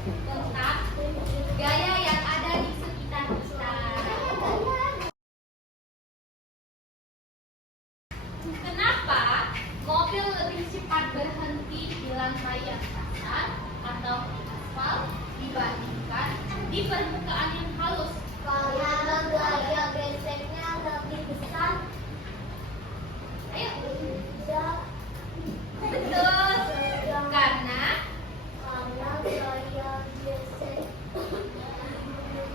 tentang gaya yang ada di sekitar kita. Kenapa mobil lebih cepat berhenti di lantai yang kasar atau di aspal dibandingkan di permukaan yang halus? Karena gaya geseknya lebih besar. Ayo. Ya, Betul. Karena gaya gesek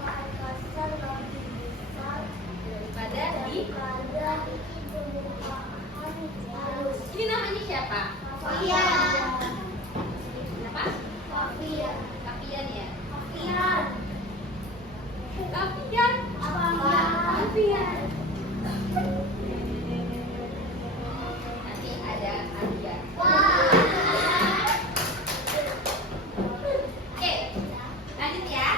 kasar lebih besar daripada di daripada di permukaan halus. ini namanya siapa? Kafian. Siapa? Kafian. Kapian ya. Kafian. Kapian. Kafian. Nanti ada hadiah. Oke, lanjut ya.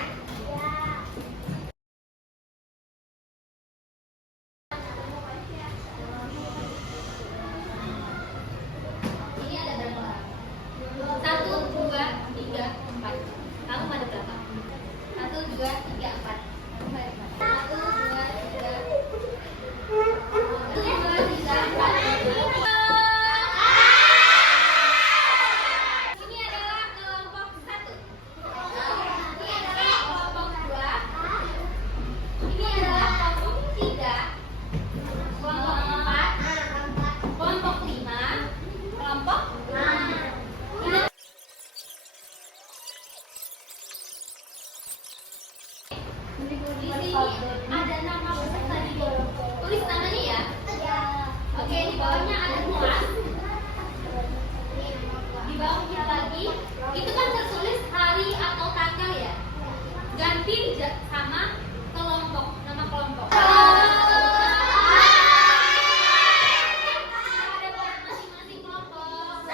Ini ada berapa orang? 1, 2, 3, 4. Kamu ada berapa? 1, 2, 3, 4. Kamu ada berapa? 1, 2, 3. 1, 2, 3, 4. Ini adalah kelompok 1. Ini adalah kelompok 2. Ini adalah kelompok 3. Kelompok 4. Kelompok 5. Kelompok 6. Di sini ada nama peserta didik. Tulis namanya ya. Oke, di bawahnya ada kelas. Di bawahnya lagi, itu kan tertulis hari atau tanggal ya. Ganti sama kelompok, nama kelompok. Ada masing-masing kelompok.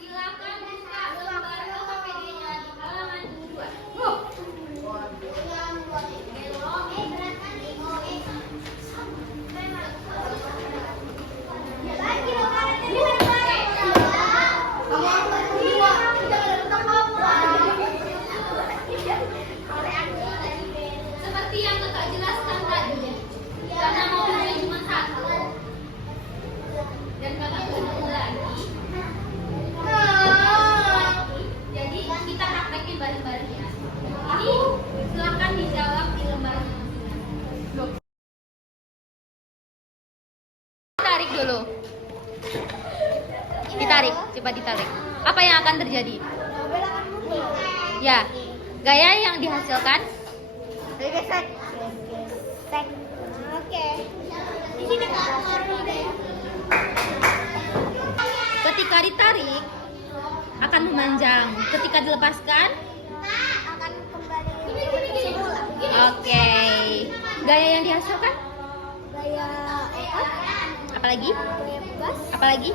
Silakan buka lembar LKPD-nya di halaman 2. Seperti yang kakak jelaskan tadi, karena mobilnya cuma satu dan kakak ulang lagi, jadi kita praktekin bareng-bareng ya. Ini silakan dijawab di lembarnya masing-masing. Tarik dulu. Ditarik, coba ditarik. Apa yang akan terjadi? Mobil akan mundur. Ya, gaya yang dihasilkan. Gesek. Gesek. Oke. Di sini Kak, taruh deh. Ketika ditarik akan memanjang. Ketika dilepaskan, Akan kembali semula. oke. Gaya yang dihasilkan? Gaya apa? Apalagi? Gaya gas. Apalagi?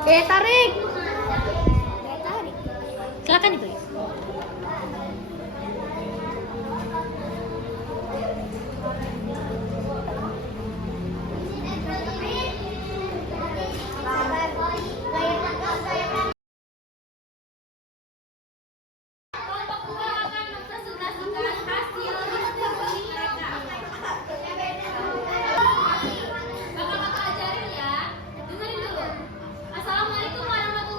Gaya tarik. Gaya tarik. Silakan ditulis. Kelompok 2 akan mempresentasikan hasil diskusi mereka. Kakak-kakak ajarin ya. Dengerin dulu. Assalamualaikum warahmatullahi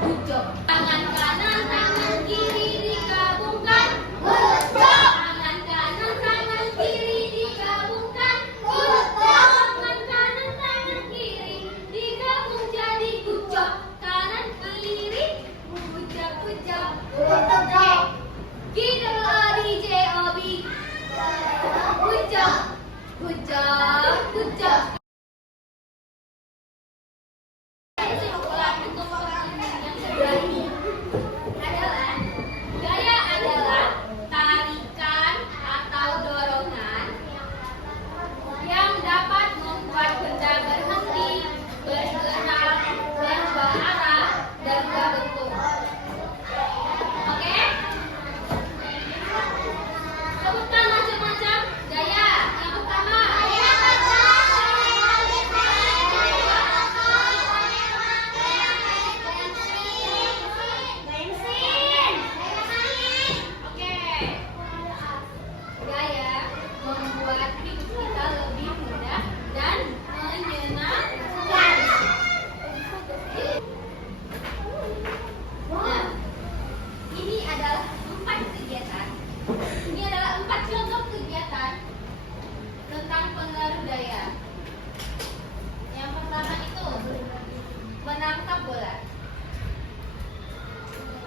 Ucok. Tangan kanan, tangan kiri digabungkan. Ucok. Tangan kanan, tangan kiri digabungkan. Ucok. Tangan kanan, tangan kiri digabung jadi ucok. Kanan kiri, ucok ucok. Ucok. G-double-O-D-J-O-B. Ucok. Ucok. Ucok. Gaya adalah tarikan atau dorongan yang dapat membuat benda berhenti, bergerak, berubah arah, dan berubah bentuk. Oke? Sebutkan macam-macam gaya. Yang pertama. Oke. Gaya membuat hidup kita lebih mudah dan menyenangkan. Nah, ini adalah 4 kegiatan. Ini adalah 4 contoh kegiatan tentang pengaruh gaya. Yang pertama itu menangkap bola.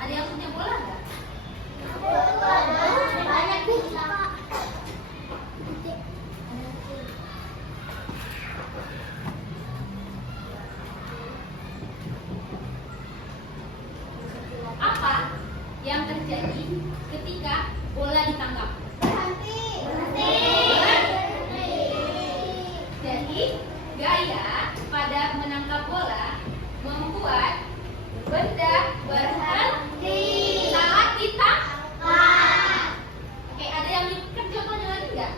Ada yang punya bola nggak? Banyak bisa. Apa yang terjadi ketika bola ditangkap? Jadi, gaya pada menangkap bola membuat benda berhenti saat ditangkap. Oke, ada yang nyebutkan contohnya lagi nggak?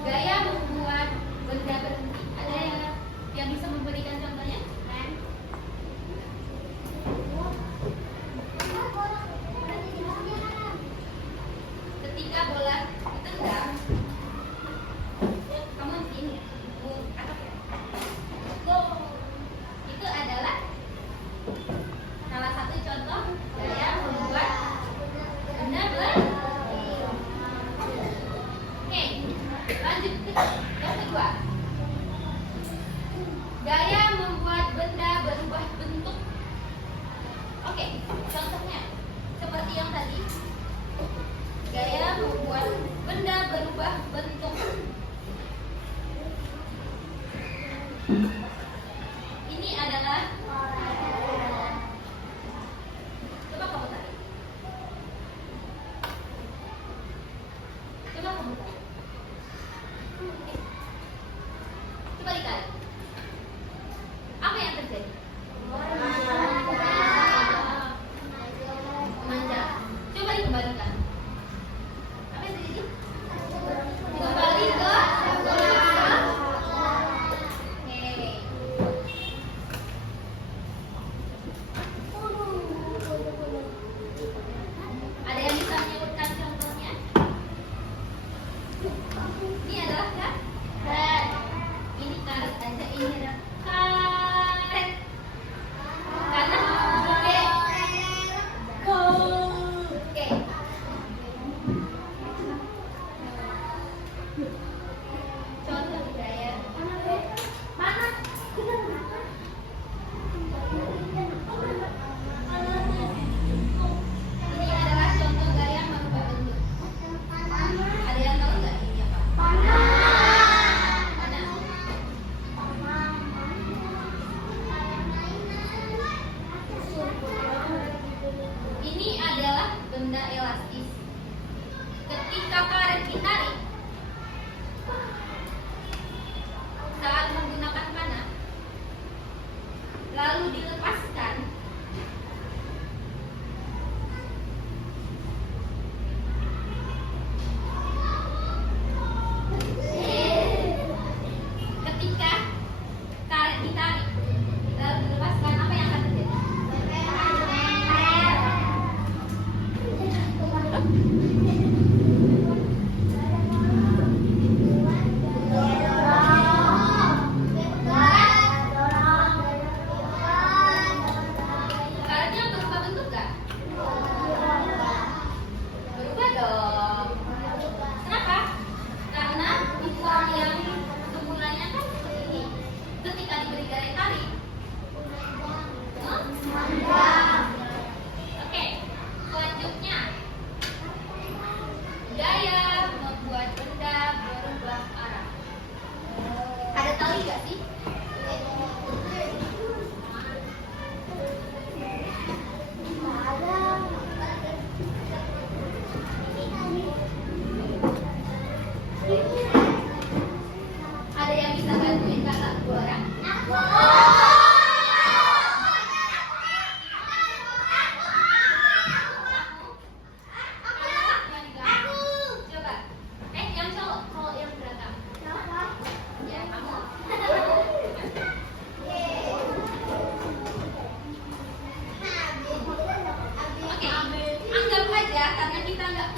Gaya membuat benda berhenti. Ada yang bisa memberikan contohnya? Ketika bola ditendang, kamu ini itu adalah salah satu contoh gaya membuat benda berhenti. Oke, lanjut ke yang kedua. Gaya membuat benda berubah bentuk. Oke, contohnya seperti yang tadi. Gaya membuat benda berubah bentuk. Ini adalah, coba kamu tarik. Coba kamu tarik. Coba ditarik. Apa yang terjadi? Manja. Coba dikembalikan. Apa yang terjadi? Kembali ke belakang. Oke. Ada yang bisa menyebutkan contohnya? Ini adalah karet. Ini karet aja, ini adalah karet. Karena gede. Oke. Contoh gaya. Mana? Ini adalah contoh gaya merubah bentuk. Ada yang tahu nggak ini apa? Mana? Ini adalah benda elastis. Ketika karet ditarik, saat menggunakan panah, lalu dilepaskan, ketika karet ditarik, lalu dilepaskan, apa yang akan terjadi?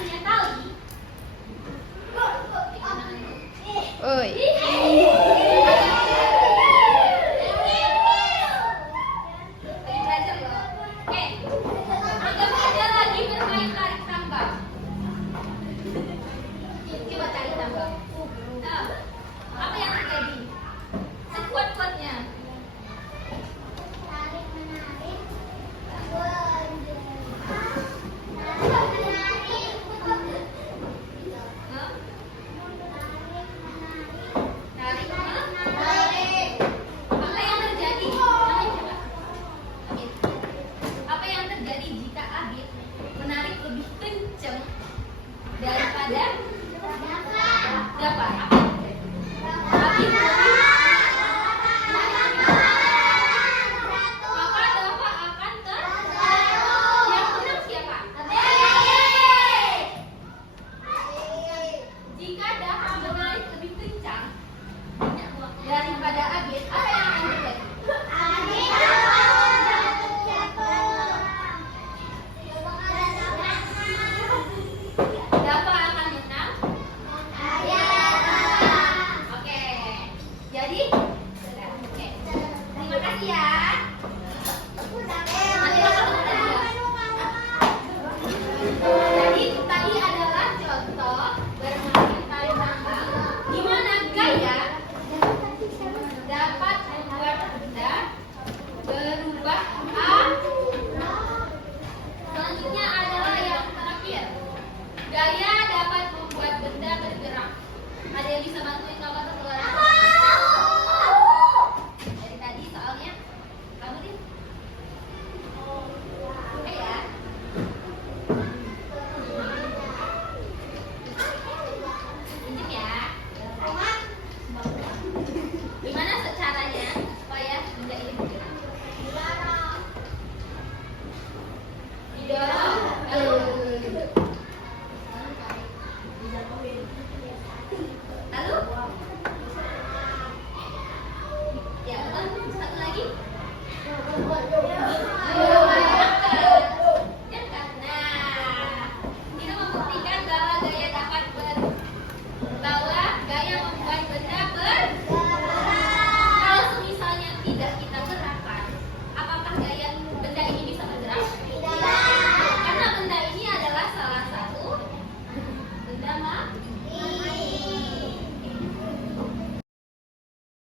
punya tali. Oi.